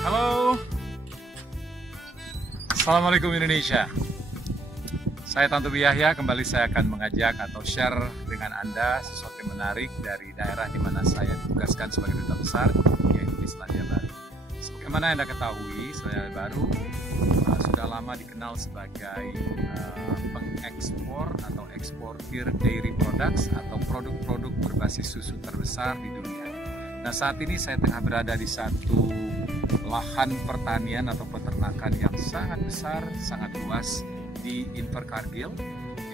Halo, Assalamualaikum Indonesia. Saya Tantowi Yahya, kembali saya akan mengajak atau share dengan Anda sesuatu yang menarik dari daerah di mana saya ditugaskan sebagai duta besar, yaitu di Selandia Baru. Sebagaimana Anda ketahui, Selandia Baru sudah lama dikenal sebagai pengekspor atau eksportir dairy products atau produk-produk berbasis susu terbesar di dunia. Nah, saat ini saya tengah berada di satu lahan pertanian atau peternakan yang sangat besar, sangat luas di Invercargill.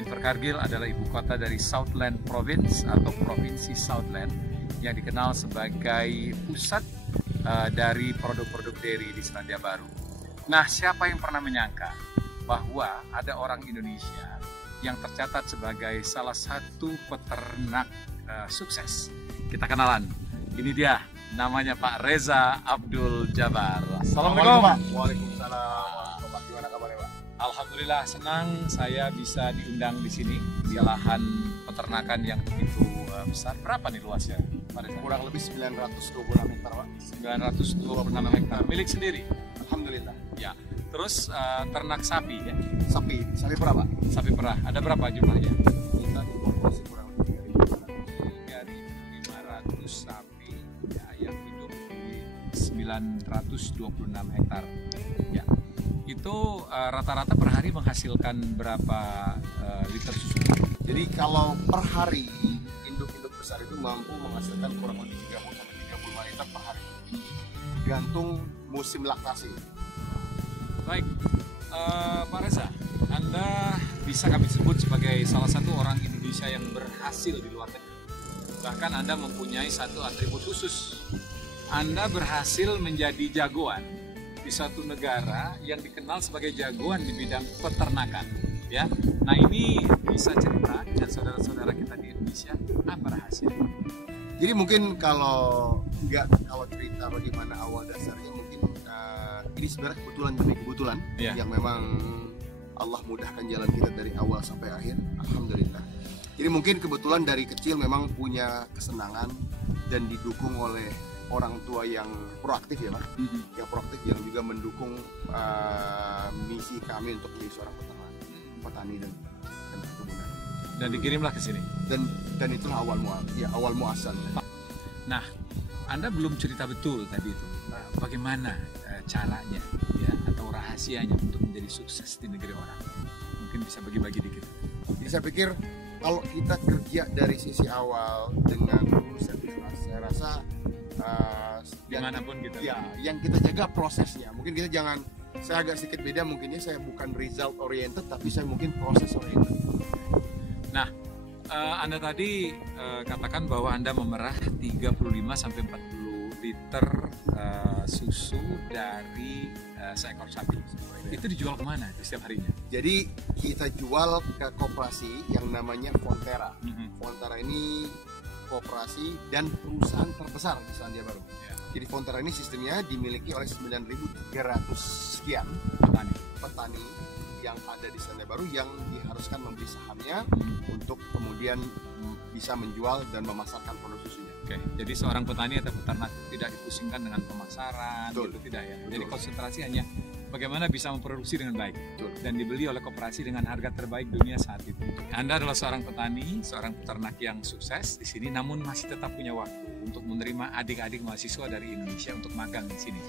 Invercargill adalah ibu kota dari Southland Province atau Provinsi Southland yang dikenal sebagai pusat dari produk-produk dairy di Selandia Baru. Nah, siapa yang pernah menyangka bahwa ada orang Indonesia yang tercatat sebagai salah satu peternak sukses? Kita kenalan. Ini dia, namanya Pak Reza Abdul Jabar. Assalamualaikum Pak. Waalaikumsalam. Pak, gimana kabarnya Pak? Alhamdulillah, senang saya bisa diundang di sini di lahan peternakan yang begitu besar. Berapa nih luasnya Pak Reza? Kurang lebih 926 hektar Pak. 926 hektar. Milik sendiri? Alhamdulillah. Ya. Terus ternak sapi ya? Sapi perah Pak? Sapi perah. Ada berapa jumlahnya? Kita importasi kurang lebih 3.500 sapi ya, yang hidup di 926 hektar. Ya. Itu rata-rata per hari menghasilkan berapa liter susu? Jadi kalau per hari induk-induk besar itu mampu menghasilkan kurang lebih 30-35 liter per hari. Gantung musim laktasi. Baik, Pak Reza, Anda bisa kami sebut sebagai salah satu orang Indonesia yang berhasil di luar negeri. Bahkan Anda mempunyai satu atribut khusus. Anda berhasil menjadi jagoan di satu negara yang dikenal sebagai jagoan di bidang peternakan. Ya, nah ini bisa cerita dengan saudara-saudara kita di Indonesia apa rahasianya? Jadi mungkin kalau cerita bagaimana awal dasarnya mungkin ini sebenarnya kebetulan Ya. yang memang Allah mudahkan jalan kita dari awal sampai akhir. Alhamdulillah. Jadi mungkin kebetulan dari kecil memang punya kesenangan dan didukung oleh orang tua yang proaktif ya Pak, yang proaktif yang juga mendukung misi kami untuk menjadi seorang petani dan perkebunan. Dan dikirimlah ke sini. Dan itulah awal muasalnya. Nah, Anda belum cerita betul tadi itu. Bagaimana caranya ya atau rahasianya untuk menjadi sukses di negeri orang? Mungkin bisa bagi-bagi dikit. Jadi saya pikir kalau kita kerja dari sisi awal dengan tulus dan ikhlas, saya rasa dimanapun kita. Ya, yang kita jaga prosesnya. Mungkin kita jangan, saya agak sedikit beda mungkinnya, saya bukan result oriented tapi saya mungkin proses oriented. Nah, Anda tadi katakan bahwa Anda memerah 35 sampai 40 liter susu dari seekor sapi. Itu dijual kemana setiap harinya? Jadi kita jual ke koperasi yang namanya Fonterra. Fonterra ini koperasi dan perusahaan terbesar di Selandia Baru. Ya. Jadi Fonterra ini sistemnya dimiliki oleh 9.300 sekian petani yang ada di Selandia Baru yang diharuskan membeli sahamnya untuk kemudian bisa menjual dan memasarkan produk susunya. Oke, jadi seorang petani atau peternak tidak dipusingkan dengan pemasaran, Betul. gitu tidak ya. Betul. Jadi konsentrasi hanya bagaimana bisa memproduksi dengan baik. Betul. Dan dibeli oleh koperasi dengan harga terbaik dunia saat itu. Anda adalah seorang petani, seorang peternak yang sukses di sini, namun masih tetap punya waktu untuk menerima adik-adik mahasiswa dari Indonesia untuk magang di sini.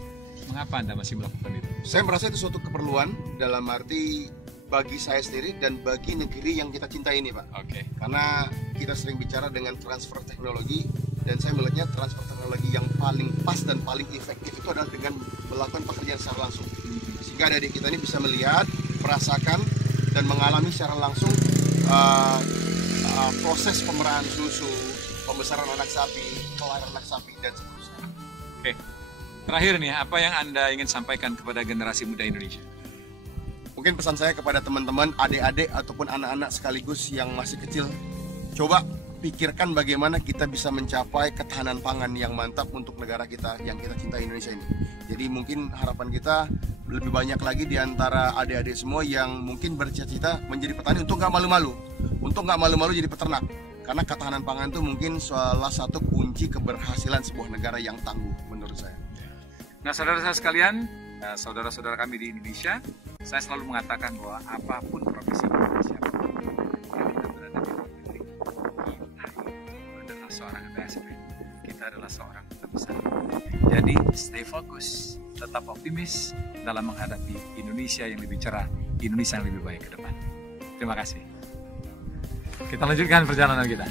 Mengapa Anda masih melakukan itu? Saya merasa itu suatu keperluan dalam arti bagi saya sendiri dan bagi negeri yang kita cintai ini Pak. Oke. Karena kita sering bicara dengan transfer teknologi dan saya melihatnya transfer teknologi yang paling pas dan paling efektif itu adalah dengan melakukan pekerjaan secara langsung. Sehingga adik kita ini bisa melihat, merasakan dan mengalami secara langsung proses pemerahan susu, pembesaran anak sapi, kelahiran anak sapi dan seterusnya. Oke. Terakhir nih, apa yang Anda ingin sampaikan kepada generasi muda Indonesia? Mungkin pesan saya kepada teman-teman, adik-adik ataupun anak-anak sekaligus yang masih kecil, coba pikirkan bagaimana kita bisa mencapai ketahanan pangan yang mantap untuk negara kita yang kita cintai, Indonesia ini. Jadi mungkin harapan kita lebih banyak lagi di antara adik-adik semua yang mungkin bercita-cita menjadi petani untuk nggak malu-malu jadi peternak. Karena ketahanan pangan itu mungkin salah satu kunci keberhasilan sebuah negara yang tangguh menurut saya. Nah, saudara-saudara sekalian, saudara-saudara kami di Indonesia, saya selalu mengatakan bahwa apapun profesi Indonesia, kita berada di luar negeri, kita adalah seorang ambassador, kita adalah seorang terbesar. Jadi, stay fokus, tetap optimis dalam menghadapi Indonesia yang lebih cerah, Indonesia yang lebih baik ke depan. Terima kasih. Kita lanjutkan perjalanan kita.